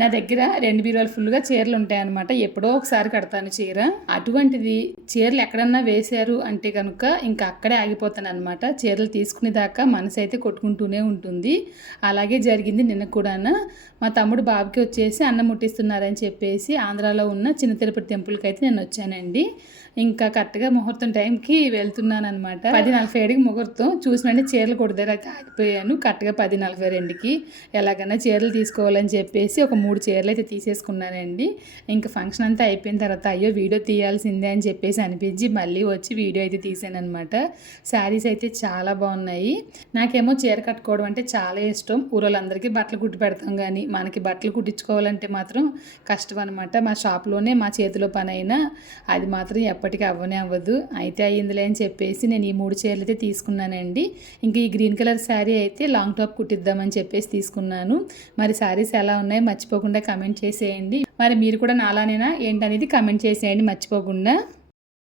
నా దగ్గర 2 బీరువాలు ఫుల్గా చీరలు ఉంటాయన్నమాట. ఎప్పుడో ఒకసారి కడతాను చీర. అటువంటిది చీరలు ఎక్కడన్నా వేశారు అంటే కనుక ఇంకా అక్కడే ఆగిపోతాను అనమాట. చీరలు తీసుకునేదాకా మనసు అయితే కొట్టుకుంటూనే ఉంటుంది. అలాగే జరిగింది నిన్న కూడా. మా తమ్ముడు బాబుకి వచ్చేసి అన్నం ముట్టిస్తున్నారని చెప్పేసి ఆంధ్రాలో ఉన్న చిన్న తిరుపతి టెంపుల్కి అయితే నేను వచ్చానండి. ఇంకా కరెక్ట్గా ముహూర్తం టైంకి వెళ్తున్నాను అనమాట. 10:47కి ముహూర్తం చూసినంటే చీరలు కొడదారు అయితే ఆగిపోయాను. కరెక్ట్గా 10:42కి ఎలాగైనా చీరలు తీసుకోవాలని చెప్పేసి ఒక 3 చీరలు అయితే తీసేసుకున్నానండి. ఇంకా ఫంక్షన్ అంతా అయిపోయిన తర్వాత అయ్యో వీడియో తీయాల్సిందే అని చెప్పేసి అనిపించి మళ్ళీ వచ్చి వీడియో అయితే తీసాను అనమాట. శారీస్ అయితే చాలా బాగున్నాయి. నాకేమో చీర కట్టుకోవడం అంటే చాలా ఇష్టం. ఊరోళ్ళందరికీ బట్టలు కుట్టి పెడతాం కానీ మనకి బట్టలు కుట్టించుకోవాలంటే మాత్రం కష్టం అనమాట. మా షాప్లోనే మా చేతిలో పని అయినా అది మాత్రం ఎప్పటికీ అవ్వనే అవ్వదు. అయితే అయ్యిందిలే అని చెప్పేసి నేను ఈ 3 చీరలు అయితే తీసుకున్నానండి. ఇంకా ఈ గ్రీన్ కలర్ శారీ అయితే లాంగ్ టాప్ కుట్టిద్దామని చెప్పేసి తీసుకున్నాను. మరి శారీస్ ఎలా ఉన్నాయో మర్చిపోకుండా కమెంట్ చేసేయండి. మరి మీరు కూడా నాలానేనా ఏంటనేది కమెంట్ చేసేయండి మర్చిపోకుండా.